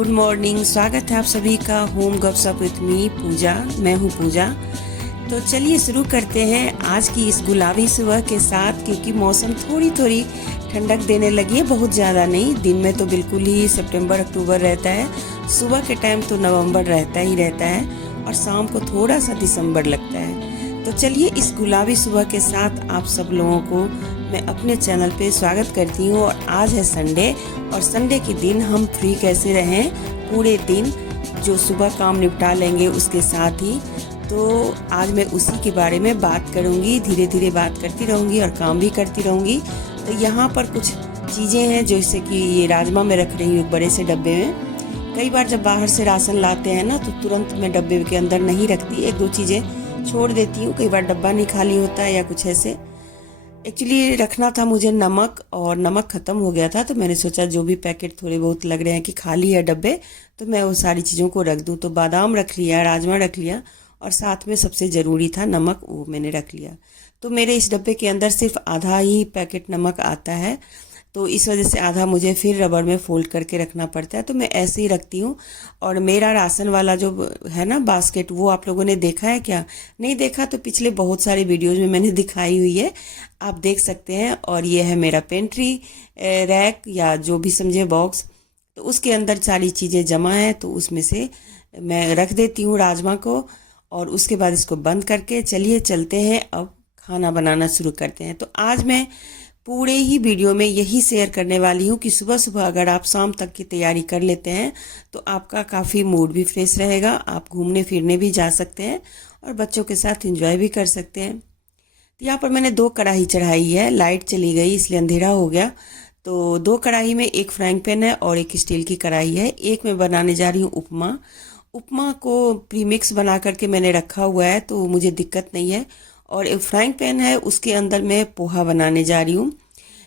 Good morning. स्वागत है आप सभी का होम गपशप विथ मी पूजा। मैं हूँ पूजा। तो चलिए शुरू करते हैं आज की इस गुलाबी सुबह के साथ, क्योंकि मौसम थोड़ी थोड़ी ठंडक देने लगी है, बहुत ज़्यादा नहीं। दिन में तो बिल्कुल ही सितंबर अक्टूबर रहता है, सुबह के टाइम तो नवंबर रहता ही रहता है और शाम को थोड़ा सा दिसंबर लगता है। तो चलिए इस गुलाबी सुबह के साथ आप सब लोगों को मैं अपने चैनल पे स्वागत करती हूँ। और आज है संडे, और संडे के दिन हम फ्री कैसे रहें पूरे दिन, जो सुबह काम निपटा लेंगे उसके साथ ही। तो आज मैं उसी के बारे में बात करूँगी, धीरे धीरे बात करती रहूँगी और काम भी करती रहूँगी। तो यहाँ पर कुछ चीज़ें हैं, जैसे कि ये राजमा मैं रख रही हूँ एक बड़े से डब्बे में। कई बार जब बाहर से राशन लाते हैं ना, तो तुरंत मैं डब्बे के अंदर नहीं रखती, एक दो चीज़ें छोड़ देती हूँ। कई बार डब्बा नहीं खाली होता है या कुछ ऐसे। एक्चुअली रखना था मुझे नमक, और नमक ख़त्म हो गया था, तो मैंने सोचा जो भी पैकेट थोड़े बहुत लग रहे हैं कि खाली है डब्बे, तो मैं वो सारी चीज़ों को रख दूँ। तो बादाम रख लिया, राजमा रख लिया, और साथ में सबसे ज़रूरी था नमक, वो मैंने रख लिया। तो मेरे इस डब्बे के अंदर सिर्फ आधा ही पैकेट नमक आता है, तो इस वजह से आधा मुझे फिर रबर में फोल्ड करके रखना पड़ता है। तो मैं ऐसे ही रखती हूँ। और मेरा राशन वाला जो है ना बास्केट, वो आप लोगों ने देखा है क्या? नहीं देखा तो पिछले बहुत सारे वीडियोज़ में मैंने दिखाई हुई है, आप देख सकते हैं। और ये है मेरा पेंट्री रैक, या जो भी समझे बॉक्स। तो उसके अंदर सारी चीज़ें जमा है, तो उसमें से मैं रख देती हूँ राजमा को, और उसके बाद इसको बंद करके चलिए चलते हैं, अब खाना बनाना शुरू करते हैं। तो आज मैं पूरे ही वीडियो में यही शेयर करने वाली हूँ कि सुबह सुबह अगर आप शाम तक की तैयारी कर लेते हैं तो आपका काफ़ी मूड भी फ्रेश रहेगा, आप घूमने फिरने भी जा सकते हैं और बच्चों के साथ एंजॉय भी कर सकते हैं। तो यहाँ पर मैंने 2 कढ़ाई चढ़ाई है, लाइट चली गई इसलिए अंधेरा हो गया। तो 2 कढ़ाई में एक फ्राइंग पैन है और एक स्टील की कढ़ाई है। एक मैं बनाने जा रही हूँ उपमा। उपमा को प्रीमिक्स बना करके मैंने रखा हुआ है, तो मुझे दिक्कत नहीं है। और एक फ्राइंग पैन है, उसके अंदर मैं पोहा बनाने जा रही हूँ।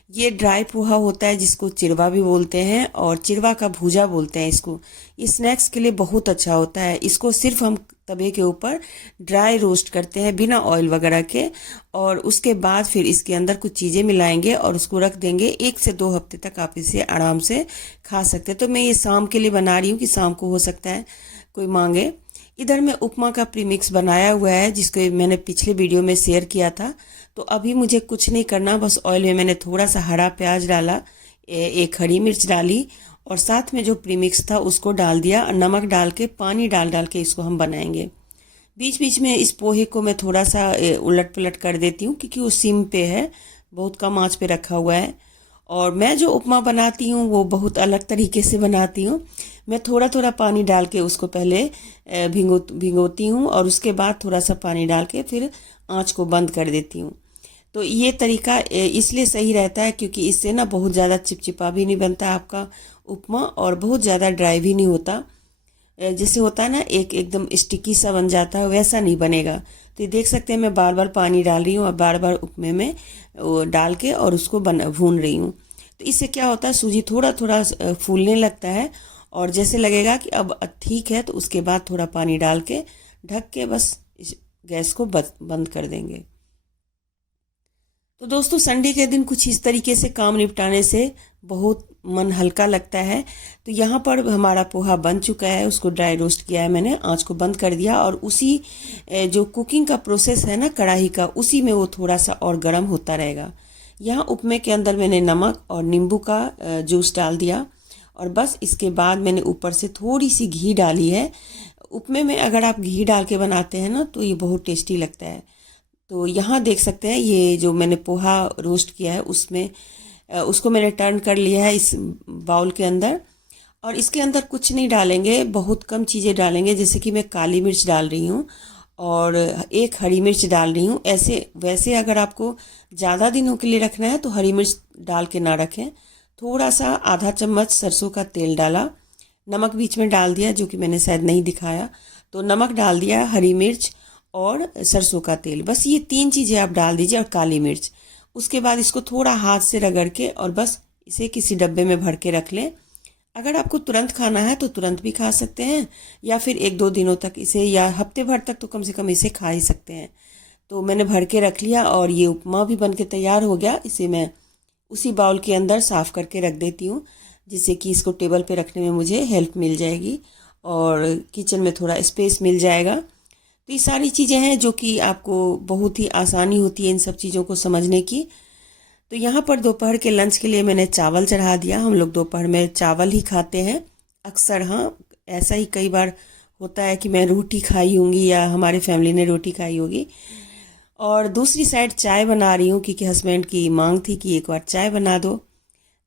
ये ड्राई पोहा होता है, जिसको चिरवा भी बोलते हैं, और चिरवा का भूजा बोलते हैं इसको। ये स्नैक्स के लिए बहुत अच्छा होता है। इसको सिर्फ हम तवे के ऊपर ड्राई रोस्ट करते हैं बिना ऑयल वगैरह के, और उसके बाद फिर इसके अंदर कुछ चीज़ें मिलाएंगे और उसको रख देंगे। 1 से 2 हफ्ते तक आप इसे आराम से खा सकते हैं। तो मैं ये शाम के लिए बना रही हूँ कि शाम को हो सकता है कोई मांगे। इधर मैं उपमा का प्रीमिक्स बनाया हुआ है, जिसको मैंने पिछले वीडियो में शेयर किया था। तो अभी मुझे कुछ नहीं करना, बस ऑयल में मैंने थोड़ा सा हरा प्याज डाला, एक हरी मिर्च डाली, और साथ में जो प्रीमिक्स था उसको डाल दिया, और नमक डाल के पानी डाल डाल के इसको हम बनाएंगे। बीच बीच में इस पोहे को मैं थोड़ा सा उलट पलट कर देती हूँ, क्योंकि वो सिम पे है, बहुत कम आंच पे रखा हुआ है। और मैं जो उपमा बनाती हूँ वो बहुत अलग तरीके से बनाती हूँ। मैं थोड़ा थोड़ा पानी डाल के उसको पहले भिगोती हूँ, और उसके बाद थोड़ा सा पानी डाल के फिर आँच को बंद कर देती हूँ। तो ये तरीका इसलिए सही रहता है क्योंकि इससे ना बहुत ज़्यादा चिपचिपा भी नहीं बनता आपका उपमा, और बहुत ज़्यादा ड्राई भी नहीं होता। जैसे होता है ना एक एकदम स्टिकी सा बन जाता है, वैसा नहीं बनेगा। तो ये देख सकते हैं मैं बार बार पानी डाल रही हूँ और बार बार उपमे में डाल के और उसको भून रही हूँ। तो इससे क्या होता है, सूजी थोड़ा थोड़ा फूलने लगता है, और जैसे लगेगा कि अब ठीक है, तो उसके बाद थोड़ा पानी डाल के ढक के बस गैस को बंद कर देंगे। तो दोस्तों, संडे के दिन कुछ इस तरीके से काम निपटाने से बहुत मन हल्का लगता है। तो यहाँ पर हमारा पोहा बन चुका है, उसको ड्राई रोस्ट किया है मैंने, आंच को बंद कर दिया, और उसी जो कुकिंग का प्रोसेस है ना कढ़ाई का, उसी में वो थोड़ा सा और गर्म होता रहेगा। यहाँ उपमे के अंदर मैंने नमक और नींबू का जूस डाल दिया, और बस इसके बाद मैंने ऊपर से थोड़ी सी घी डाली है। उपमे में अगर आप घी डाल के बनाते हैं ना, तो ये बहुत टेस्टी लगता है। तो यहाँ देख सकते हैं ये जो मैंने पोहा रोस्ट किया है, उसमें उसको मैंने टर्न कर लिया है इस बाउल के अंदर। और इसके अंदर कुछ नहीं डालेंगे, बहुत कम चीज़ें डालेंगे, जैसे कि मैं काली मिर्च डाल रही हूँ और एक हरी मिर्च डाल रही हूँ। ऐसे वैसे अगर आपको ज़्यादा दिनों के लिए रखना है तो हरी मिर्च डाल के ना रखें। थोड़ा सा आधा चम्मच सरसों का तेल डाला, नमक बीच में डाल दिया जो कि मैंने शायद नहीं दिखाया, तो नमक डाल दिया, हरी मिर्च और सरसों का तेल, बस ये 3 चीज़ें आप डाल दीजिए, और काली मिर्च। उसके बाद इसको थोड़ा हाथ से रगड़ के और बस इसे किसी डब्बे में भर के रख लें। अगर आपको तुरंत खाना है तो तुरंत भी खा सकते हैं, या फिर 1-2 दिनों तक इसे, या हफ्ते भर तक तो कम से कम इसे खा ही सकते हैं। तो मैंने भर के रख लिया, और ये उपमा भी बन के तैयार हो गया। इसे मैं उसी बाउल के अंदर साफ़ करके रख देती हूँ। जिससे कि इसको टेबल पे रखने में मुझे हेल्प मिल जाएगी और किचन में थोड़ा स्पेस मिल जाएगा। तो ये सारी चीज़ें हैं जो कि आपको बहुत ही आसानी होती है इन सब चीज़ों को समझने की। तो यहाँ पर दोपहर के लंच के लिए मैंने चावल चढ़ा दिया। हम लोग दोपहर में चावल ही खाते हैं अक्सर। हाँ, ऐसा ही कई बार होता है कि मैं रोटी खाई होंगी या हमारे फैमिली ने रोटी खाई होगी। और दूसरी साइड चाय बना रही हूँ क्योंकि हस्बैंड की मांग थी कि एक बार चाय बना दो।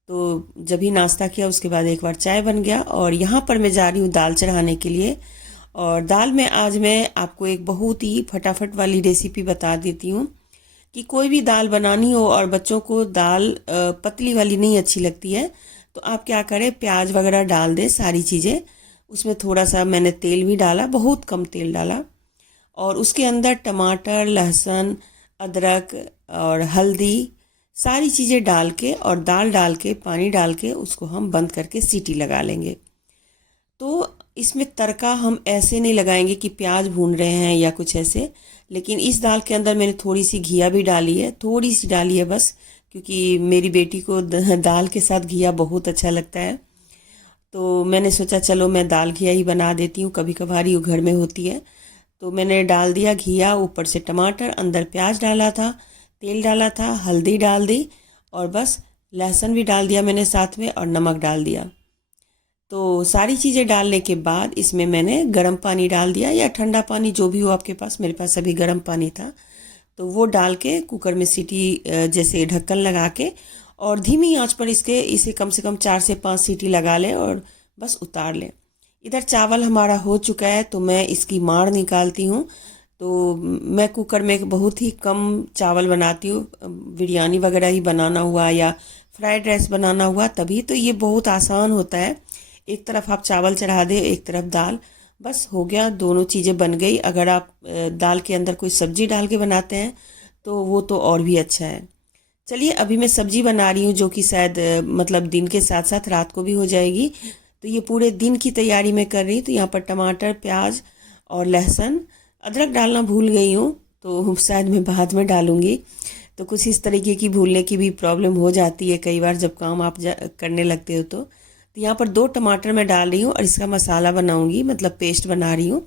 तो जब ही नाश्ता किया उसके बाद एक बार चाय बन गया। और यहाँ पर मैं जा रही हूँ दाल चढ़ाने के लिए। और दाल में आज मैं आपको एक बहुत ही फटाफट वाली रेसिपी बता देती हूँ कि कोई भी दाल बनानी हो और बच्चों को दाल पतली वाली नहीं अच्छी लगती है तो आप क्या करें, प्याज वगैरह डाल दें सारी चीज़ें। उसमें थोड़ा सा मैंने तेल भी डाला, बहुत कम तेल डाला, और उसके अंदर टमाटर, लहसुन, अदरक और हल्दी सारी चीज़ें डाल के और दाल डाल के पानी डाल के उसको हम बंद करके सीटी लगा लेंगे। तो इसमें तड़का हम ऐसे नहीं लगाएंगे कि प्याज भून रहे हैं या कुछ ऐसे, लेकिन इस दाल के अंदर मैंने थोड़ी सी घिया भी डाली है, थोड़ी सी डाली है बस, क्योंकि मेरी बेटी को दाल के साथ घिया बहुत अच्छा लगता है। तो मैंने सोचा चलो मैं दाल घिया ही बना देती हूँ, कभी कभार ही घर में होती है। तो मैंने डाल दिया घिया, ऊपर से टमाटर, अंदर प्याज डाला था, तेल डाला था, हल्दी डाल दी और बस लहसुन भी डाल दिया मैंने साथ में और नमक डाल दिया। तो सारी चीज़ें डालने के बाद इसमें मैंने गर्म पानी डाल दिया या ठंडा पानी जो भी हो आपके पास। मेरे पास अभी गर्म पानी था तो वो डाल के कुकर में सीटी जैसे ढक्कन लगा के और धीमी आंच पर इसे कम से कम 4 से 5 सीटी लगा लें और बस उतार लें। इधर चावल हमारा हो चुका है तो मैं इसकी माड़ निकालती हूँ। तो मैं कुकर में बहुत ही कम चावल बनाती हूँ, बिरयानी वगैरह ही बनाना हुआ या फ्राइड राइस बनाना हुआ तभी। तो ये बहुत आसान होता है, एक तरफ आप चावल चढ़ा दें, एक तरफ दाल, बस हो गया, दोनों चीज़ें बन गई। अगर आप दाल के अंदर कोई सब्जी डाल के बनाते हैं तो वो तो और भी अच्छा है। चलिए अभी मैं सब्जी बना रही हूँ जो कि शायद मतलब दिन के साथ साथ रात को भी हो जाएगी। तो ये पूरे दिन की तैयारी मैं कर रही। तो यहाँ पर टमाटर, प्याज और लहसुन, अदरक डालना भूल गई हूँ तो शायद मैं बाद में डालूँगी। तो कुछ इस तरीके की भूलने की भी प्रॉब्लम हो जाती है कई बार जब काम आप करने लगते हो। तो यहाँ पर 2 टमाटर मैं डाल रही हूँ और इसका मसाला बनाऊँगी, मतलब पेस्ट बना रही हूँ।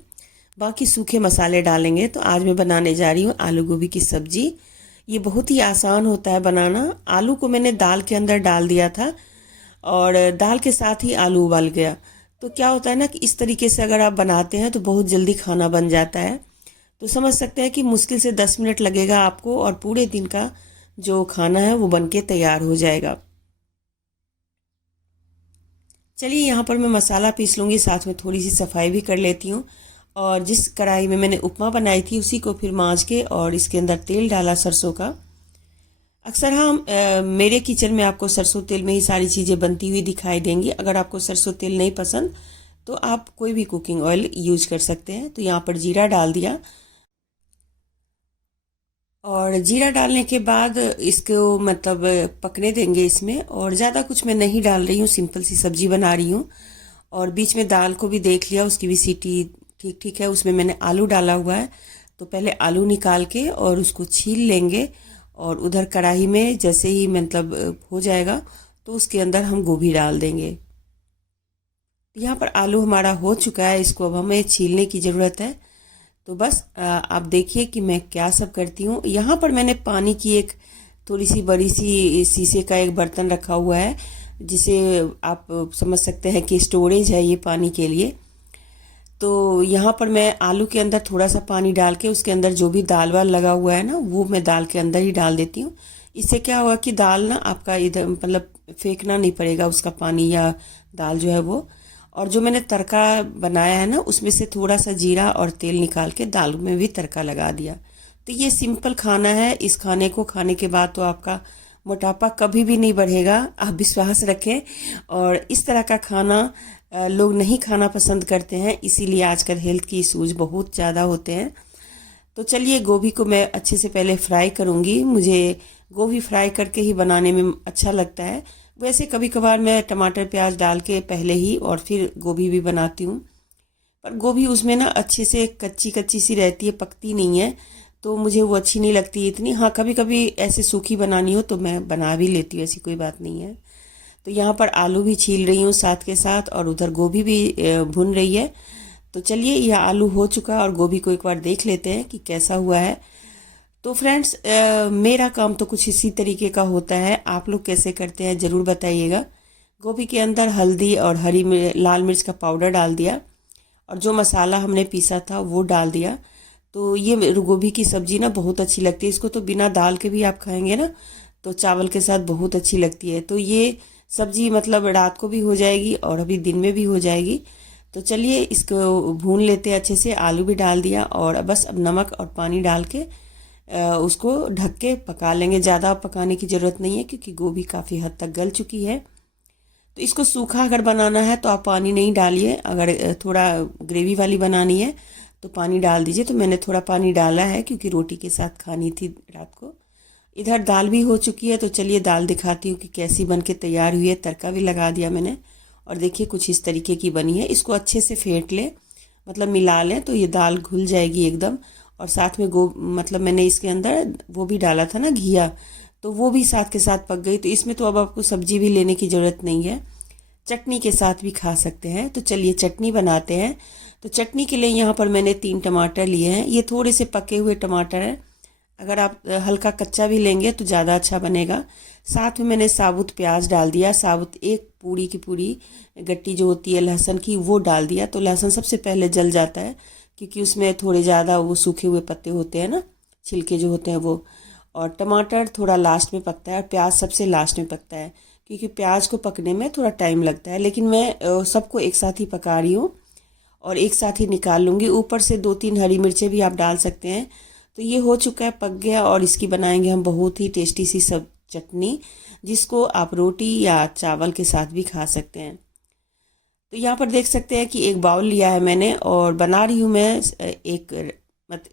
बाकी सूखे मसाले डालेंगे। तो आज मैं बनाने जा रही हूँ आलू गोभी की सब्जी। ये बहुत ही आसान होता है बनाना। आलू को मैंने दाल के अंदर डाल दिया था और दाल के साथ ही आलू उबाल गया। तो क्या होता है ना कि इस तरीके से अगर आप बनाते हैं तो बहुत जल्दी खाना बन जाता है। तो समझ सकते हैं कि मुश्किल से 10 मिनट लगेगा आपको और पूरे दिन का जो खाना है वो बन के तैयार हो जाएगा। चलिए यहाँ पर मैं मसाला पीस लूँगी, साथ में थोड़ी सी सफाई भी कर लेती हूँ। और जिस कढ़ाई में मैंने उपमा बनाई थी उसी को फिर मांज के और इसके अंदर तेल डाला सरसों का। अक्सर हम मेरे किचन में आपको सरसों तेल में ही सारी चीज़ें बनती हुई दिखाई देंगी। अगर आपको सरसों तेल नहीं पसंद तो आप कोई भी कुकिंग ऑयल यूज कर सकते हैं। तो यहाँ पर जीरा डाल दिया और जीरा डालने के बाद इसको मतलब पकने देंगे इसमें। और ज़्यादा कुछ मैं नहीं डाल रही हूँ, सिंपल सी सब्जी बना रही हूँ। और बीच में दाल को भी देख लिया, उसकी भी सीटी ठीक ठीक है। उसमें मैंने आलू डाला हुआ है तो पहले आलू निकाल के और उसको छील लेंगे और उधर कढ़ाई में जैसे ही मतलब हो जाएगा तो उसके अंदर हम गोभी डाल देंगे। यहाँ पर आलू हमारा हो चुका है, इसको अब हमें छीलने की ज़रूरत है। तो बस आप देखिए कि मैं क्या सब करती हूँ। यहाँ पर मैंने पानी की एक थोड़ी सी बड़ी सी शीशे का एक बर्तन रखा हुआ है जिसे आप समझ सकते हैं कि स्टोरेज है ये पानी के लिए। तो यहाँ पर मैं आलू के अंदर थोड़ा सा पानी डाल के उसके अंदर जो भी दाल वाल लगा हुआ है ना वो मैं दाल के अंदर ही डाल देती हूँ। इससे क्या होगा कि दाल ना आपका इधर मतलब फेंकना नहीं पड़ेगा उसका पानी या दाल जो है वो। और जो मैंने तड़का बनाया है ना उसमें से थोड़ा सा जीरा और तेल निकाल के दाल में भी तड़का लगा दिया। तो ये सिंपल खाना है। इस खाने को खाने के बाद तो आपका मोटापा कभी भी नहीं बढ़ेगा, आप विश्वास रखें। और इस तरह का खाना लोग नहीं खाना पसंद करते हैं, इसीलिए आजकल हेल्थ की इश्यूज बहुत ज़्यादा होते हैं। तो चलिए गोभी को मैं अच्छे से पहले फ्राई करूँगी। मुझे गोभी फ्राई करके ही बनाने में अच्छा लगता है। वैसे कभी कभार मैं टमाटर प्याज डाल के पहले ही और फिर गोभी भी बनाती हूँ, पर गोभी उसमें ना अच्छे से कच्ची कच्ची सी रहती है, पकती नहीं है, तो मुझे वो अच्छी नहीं लगती इतनी। हाँ, कभी कभी ऐसे सूखी बनानी हो तो मैं बना भी लेती हूँ, ऐसी कोई बात नहीं है। तो यहाँ पर आलू भी छील रही हूँ साथ के साथ, और उधर गोभी भी भुन रही है। तो चलिए, यह आलू हो चुका है और गोभी को एक बार देख लेते हैं कि कैसा हुआ है। तो फ्रेंड्स, मेरा काम तो कुछ इसी तरीके का होता है। आप लोग कैसे करते हैं ज़रूर बताइएगा। गोभी के अंदर हल्दी और लाल मिर्च का पाउडर डाल दिया, और जो मसाला हमने पीसा था वो डाल दिया। तो ये गोभी की सब्जी ना बहुत अच्छी लगती है। इसको तो बिना दाल के भी आप खाएंगे ना, तो चावल के साथ बहुत अच्छी लगती है। तो ये सब्जी मतलब रात को भी हो जाएगी और अभी दिन में भी हो जाएगी। तो चलिए, इसको भून लेते हैं अच्छे से। आलू भी डाल दिया, और बस अब नमक और पानी डाल के उसको ढक के पका लेंगे। ज़्यादा पकाने की ज़रूरत नहीं है, क्योंकि गोभी काफ़ी हद तक गल चुकी है। तो इसको सूखा अगर बनाना है तो आप पानी नहीं डालिए। अगर थोड़ा ग्रेवी वाली बनानी है तो पानी डाल दीजिए। तो मैंने थोड़ा पानी डाला है, क्योंकि रोटी के साथ खानी थी रात को। इधर दाल भी हो चुकी है। तो चलिए, दाल दिखाती हूँ कि कैसी बन के तैयार हुई है। तड़का भी लगा दिया मैंने, और देखिए कुछ इस तरीके की बनी है। इसको अच्छे से फेंट लें, मतलब मिला लें, तो ये दाल घुल जाएगी एकदम। और साथ में मतलब मैंने इसके अंदर वो भी डाला था ना, घिया, तो वो भी साथ के साथ पक गई। तो इसमें तो अब आपको सब्जी भी लेने की ज़रूरत नहीं है, चटनी के साथ भी खा सकते हैं। तो चलिए, चटनी बनाते हैं। तो चटनी के लिए यहाँ पर मैंने 3 टमाटर लिए हैं। ये थोड़े से पके हुए टमाटर हैं। अगर आप हल्का कच्चा भी लेंगे तो ज़्यादा अच्छा बनेगा। साथ में मैंने साबुत प्याज डाल दिया, साबुत एक पूरी की पूरी गट्टी जो होती है लहसुन की, वो डाल दिया। तो लहसुन सबसे पहले जल जाता है, क्योंकि उसमें थोड़े ज़्यादा वो सूखे हुए पत्ते होते हैं ना, छिलके जो होते हैं वो। और टमाटर थोड़ा लास्ट में पकता है, और प्याज सबसे लास्ट में पकता है, क्योंकि प्याज को पकने में थोड़ा टाइम लगता है। लेकिन मैं सबको एक साथ ही पका रही हूँ और एक साथ ही निकाल लूँगी। ऊपर से 2-3 हरी मिर्चें भी आप डाल सकते हैं। तो ये हो चुका है, पक गया, और इसकी बनाएंगे हम बहुत ही टेस्टी सी सब चटनी, जिसको आप रोटी या चावल के साथ भी खा सकते हैं। तो यहाँ पर देख सकते हैं कि एक बाउल लिया है मैंने, और बना रही हूँ मैं एक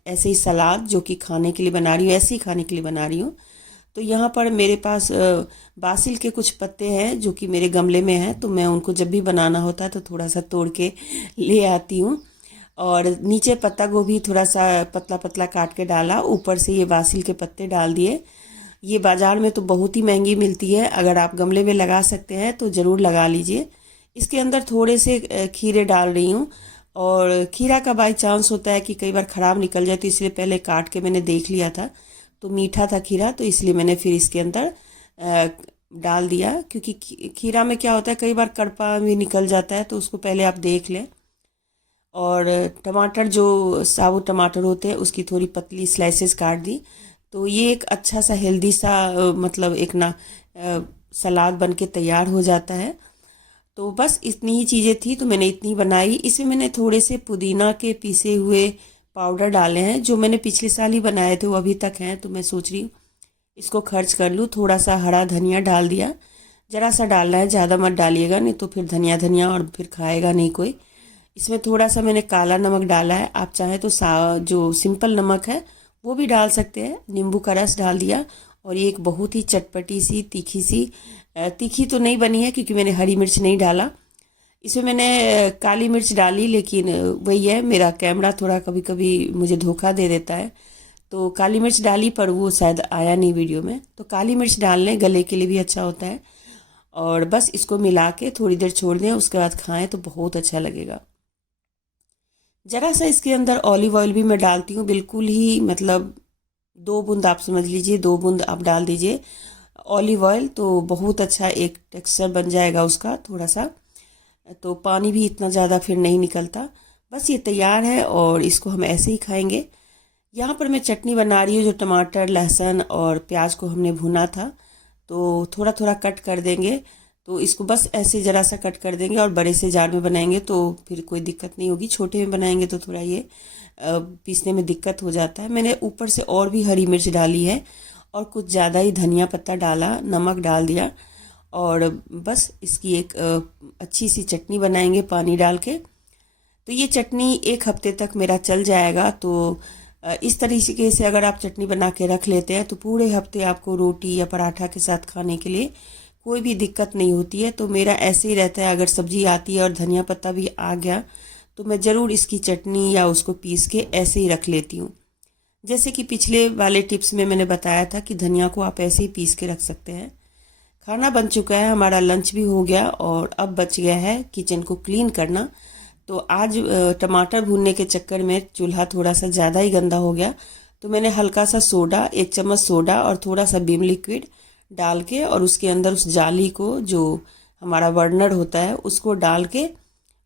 ऐसे ही सलाद, जो कि खाने के लिए बना रही हूँ, ऐसे ही खाने के लिए बना रही हूँ। तो यहाँ पर मेरे पास बासिल के कुछ पत्ते हैं, जो कि मेरे गमले में हैं। तो मैं उनको जब भी बनाना होता है तो थोड़ा सा तोड़ के ले आती हूँ। और नीचे पत्ता गोभी थोड़ा सा पतला पतला काट के डाला, ऊपर से ये बासिल के पत्ते डाल दिए। ये बाज़ार में तो बहुत ही महंगी मिलती है, अगर आप गमले में लगा सकते हैं तो ज़रूर लगा लीजिए। इसके अंदर थोड़े से खीरे डाल रही हूँ, और खीरा का बाई चांस होता है कि कई बार ख़राब निकल जाए, तो इसलिए पहले काट के मैंने देख लिया था, तो मीठा था खीरा, तो इसलिए मैंने फिर इसके अंदर डाल दिया। क्योंकि खीरा में क्या होता है, कई बार कड़पा भी निकल जाता है, तो उसको पहले आप देख लें। और टमाटर, जो साबुत टमाटर होते हैं, उसकी थोड़ी पतली स्लाइसेस काट दी। तो ये एक अच्छा सा हेल्दी सा मतलब एक ना सलाद बन के तैयार हो जाता है। तो बस इतनी ही चीज़ें थी, तो मैंने इतनी बनाई। इसमें मैंने थोड़े से पुदीना के पीसे हुए पाउडर डाले हैं, जो मैंने पिछले साल ही बनाए थे, वो अभी तक हैं। तो मैं सोच रही हूँ इसको खर्च कर लूँ। थोड़ा सा हरा धनिया डाल दिया, ज़रा सा डालना है, ज़्यादा मत डालिएगा, नहीं तो फिर धनिया धनिया और फिर खाएगा नहीं कोई। इसमें थोड़ा सा मैंने काला नमक डाला है, आप चाहें तो जो सिंपल नमक है वो भी डाल सकते हैं। नींबू का रस डाल दिया, और ये एक बहुत ही चटपटी सी तीखी तो नहीं बनी है, क्योंकि मैंने हरी मिर्च नहीं डाला। इसमें मैंने काली मिर्च डाली, लेकिन वही है, मेरा कैमरा थोड़ा कभी कभी मुझे धोखा दे देता है। तो काली मिर्च डाली, पर वो शायद आया नहीं वीडियो में। तो काली मिर्च डाल लें, गले के लिए भी अच्छा होता है। और बस इसको मिला के थोड़ी देर छोड़ दें, उसके बाद खाएं तो बहुत अच्छा लगेगा। ज़रा सा इसके अंदर ऑलिव ऑयल भी मैं डालती हूँ, बिल्कुल ही मतलब 2 बूंद, आप समझ लीजिए 2 बूंद आप डाल दीजिए ऑलिव ऑयल, तो बहुत अच्छा एक टेक्सचर बन जाएगा उसका थोड़ा सा। तो पानी भी इतना ज़्यादा फिर नहीं निकलता। बस ये तैयार है, और इसको हम ऐसे ही खाएंगे। यहाँ पर मैं चटनी बना रही हूँ, जो टमाटर, लहसुन और प्याज को हमने भुना था, तो थोड़ा थोड़ा कट कर देंगे। तो इसको बस ऐसे ज़रा सा कट कर देंगे, और बड़े से जार में बनाएंगे तो फिर कोई दिक्कत नहीं होगी। छोटे में बनाएंगे तो थोड़ा ये पीसने में दिक्कत हो जाता है। मैंने ऊपर से और भी हरी मिर्च डाली है, और कुछ ज़्यादा ही धनिया पत्ता डाला, नमक डाल दिया, और बस इसकी एक अच्छी सी चटनी बनाएंगे पानी डाल के। तो ये चटनी 1 हफ्ते तक मेरा चल जाएगा। तो इस तरीके से अगर आप चटनी बना के रख लेते हैं, तो पूरे हफ्ते आपको रोटी या पराठा के साथ खाने के लिए कोई भी दिक्कत नहीं होती है। तो मेरा ऐसे ही रहता है, अगर सब्जी आती है और धनिया पत्ता भी आ गया, तो मैं ज़रूर इसकी चटनी या उसको पीस के ऐसे ही रख लेती हूँ। जैसे कि पिछले वाले टिप्स में मैंने बताया था कि धनिया को आप ऐसे ही पीस के रख सकते हैं। खाना बन चुका है, हमारा लंच भी हो गया और अब बच गया है किचन को क्लीन करना। तो आज टमाटर भूनने के चक्कर में चूल्हा थोड़ा सा ज़्यादा ही गंदा हो गया, तो मैंने हल्का सा सोडा, 1 चम्मच सोडा और थोड़ा सा विम लिक्विड डाल के और उसके अंदर उस जाली को, जो हमारा बर्नर होता है, उसको डाल के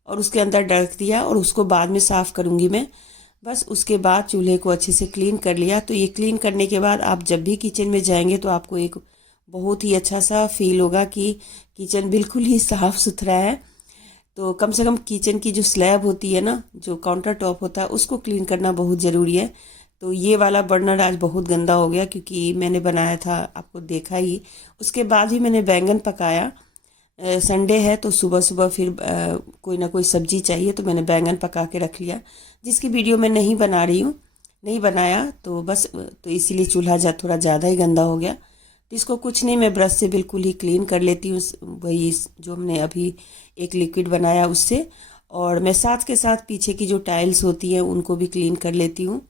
और उसके अंदर रख दिया और उसको बाद में साफ़ करूँगी मैं। बस उसके बाद चूल्हे को अच्छे से क्लीन कर लिया। तो ये क्लीन करने के बाद आप जब भी किचन में जाएंगे तो आपको एक बहुत ही अच्छा सा फील होगा कि किचन बिल्कुल ही साफ़ सुथरा है। तो कम से कम किचन की जो स्लैब होती है ना, जो काउंटर टॉप होता है, उसको क्लीन करना बहुत ज़रूरी है। तो ये वाला बर्नर आज बहुत गंदा हो गया क्योंकि मैंने बनाया था, आपको देखा ही। उसके बाद भी मैंने बैंगन पकाया। संडे है तो सुबह सुबह फिर कोई ना कोई सब्जी चाहिए, तो मैंने बैंगन पका के रख लिया, जिसकी वीडियो मैं नहीं बना रही हूँ, नहीं बनाया तो बस, तो इसीलिए चूल्हा थोड़ा ज़्यादा ही गंदा हो गया। तो इसको कुछ नहीं, मैं ब्रश से बिल्कुल ही क्लीन कर लेती हूँ, वही जो हमने अभी एक लिक्विड बनाया उससे। और मैं साथ के साथ पीछे की जो टाइल्स होती हैं उनको भी क्लीन कर लेती हूँ,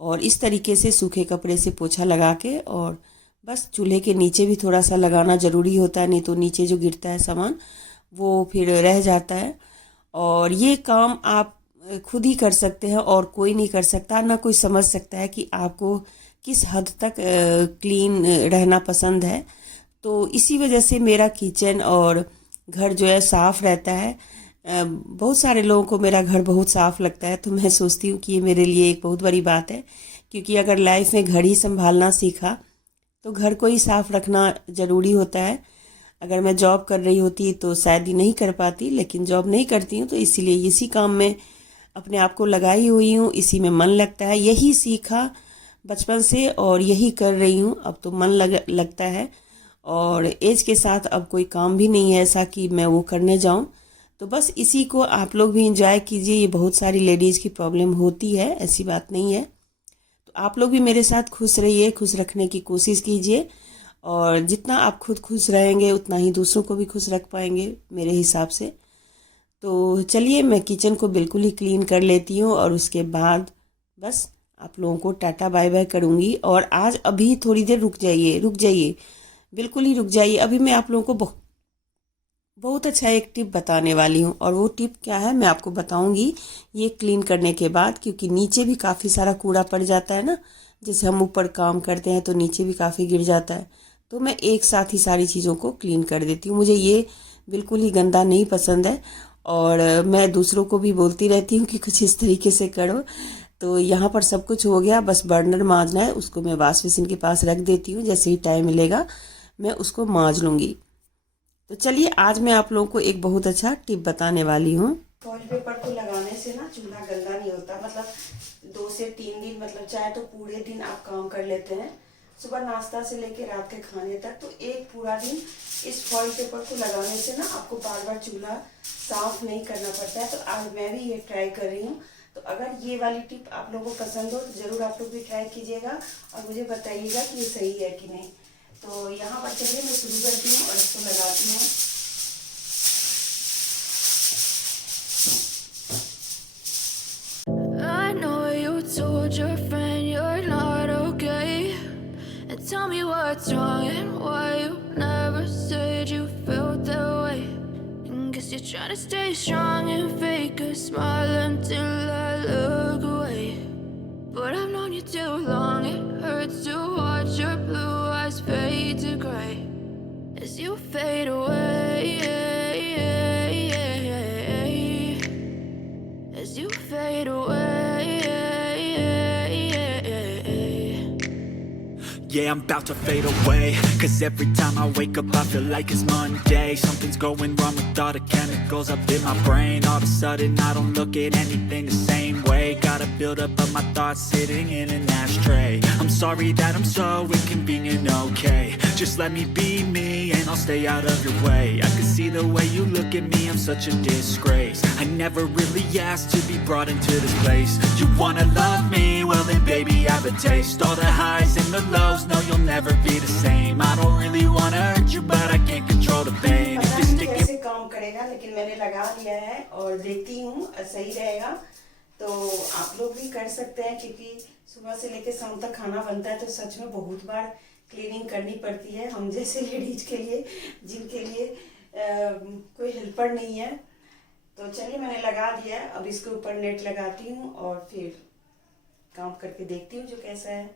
और इस तरीके से सूखे कपड़े से पोछा लगा के, और बस चूल्हे के नीचे भी थोड़ा सा लगाना ज़रूरी होता है, नहीं तो नीचे जो गिरता है सामान वो फिर रह जाता है। और ये काम आप खुद ही कर सकते हैं और कोई नहीं कर सकता, ना कोई समझ सकता है कि आपको किस हद तक क्लीन रहना पसंद है। तो इसी वजह से मेरा किचन और घर जो है साफ़ रहता है। बहुत सारे लोगों को मेरा घर बहुत साफ़ लगता है, तो मैं सोचती हूँ कि ये मेरे लिए एक बहुत बड़ी बात है, क्योंकि अगर लाइफ में घर ही संभालना सीखा तो घर को ही साफ़ रखना ज़रूरी होता है। अगर मैं जॉब कर रही होती तो शायद ही नहीं कर पाती, लेकिन जॉब नहीं करती हूँ तो इसीलिए इसी काम में अपने आप को लगाई हुई हूँ, इसी में मन लगता है। यही सीखा बचपन से और यही कर रही हूँ, अब तो मन लगता है। और एज के साथ अब कोई काम भी नहीं है ऐसा कि मैं वो करने जाऊँ। तो बस इसी को आप लोग भी इंजॉय कीजिए। ये बहुत सारी लेडीज़ की प्रॉब्लम होती है, ऐसी बात नहीं है। तो आप लोग भी मेरे साथ खुश रहिए, खुश रखने की कोशिश कीजिए, और जितना आप खुद खुश रहेंगे उतना ही दूसरों को भी खुश रख पाएंगे मेरे हिसाब से। तो चलिए मैं किचन को बिल्कुल ही क्लीन कर लेती हूँ और उसके बाद बस आप लोगों को टाटा बाय बाय करूँगी। और आज अभी थोड़ी देर रुक जाइए, बिल्कुल ही रुक जाइए। अभी मैं आप लोगों को बहुत अच्छा एक टिप बताने वाली हूँ, और वो टिप क्या है मैं आपको बताऊँगी ये क्लीन करने के बाद, क्योंकि नीचे भी काफ़ी सारा कूड़ा पड़ जाता है ना। जैसे हम ऊपर काम करते हैं तो नीचे भी काफ़ी गिर जाता है, तो मैं एक साथ ही सारी चीज़ों को क्लीन कर देती हूँ। मुझे ये बिल्कुल ही गंदा नहीं पसंद है, और मैं दूसरों को भी बोलती रहती हूँ कि कुछ इस तरीके से करो। तो यहाँ पर सब कुछ हो गया, बस बर्नर मांजना है, उसको मैं वॉश बेसिन के पास रख देती हूँ। जैसे ही टाइम मिलेगा मैं उसको मांज लूँगी। तो चलिए आज मैं आप लोगों को एक बहुत अच्छा टिप बताने वाली हूँ। फॉइल पेपर को लगाने से ना चूल्हा गंदा नहीं होता, मतलब 2 से 3 दिन, मतलब चाहे तो पूरे दिन आप काम कर लेते हैं, सुबह नाश्ता से लेके रात के खाने तक, तो एक पूरा दिन इस फॉइल पेपर को लगाने से ना आपको बार बार चूल्हा साफ नहीं करना पड़ता है। तो आज मैं भी ये ट्राई कर रही हूँ। तो अगर ये वाली टिप आप लोगों को पसंद हो तो ज़रूर आप लोग भी ट्राई कीजिएगा और मुझे बताइएगा कि ये सही है कि नहीं। तो यहाँ पर चलिए मैं शुरू करती हूँ और इसको लगाती हूँ। I know you told your friend you're not okay, and tell me what's wrong and why you never said you felt that way. And guess you're trying to stay strong and fake a smile until I look away. But I've known you too long, it hurts to watch your blue eyes fade to gray as you fade away, as you fade away. Yeah, I'm about to fade away, cause every time I wake up I feel like it's Monday. Something's going wrong with all the chemicals up in my brain. All of a sudden I don't look at anything the same way. Got a build up of my thoughts sitting in an ashtray. I'm sorry that I'm so inconvenient, okay. Just let me be me and I'll stay out of your way. I can see the way you look at me, I'm such a disgrace. I never really asked to be brought into this place. You wanna love me? Well then baby I have a taste. All the highs and the lows, no you'll never be the same. I don't really wanna hurt you but I can't control the pain. If you stick कैसे काम करेगा, लेकिन मैंने लगा लिया है और देखती हूँ सही रहेगा। तो आप लोग भी कर सकते हैं, क्योंकि सुबह से लेकर शाम तक खाना बनता है तो सच में बहुत बार क्लीनिंग करनी पड़ती है हम जैसे लेडीज के लिए, जिनके लिए कोई हेल्पर नहीं है। तो चलिए मैंने लगा दिया, अब इसके ऊपर नेट लगाती हूँ और फिर काम करके देखती हूँ जो कैसा है।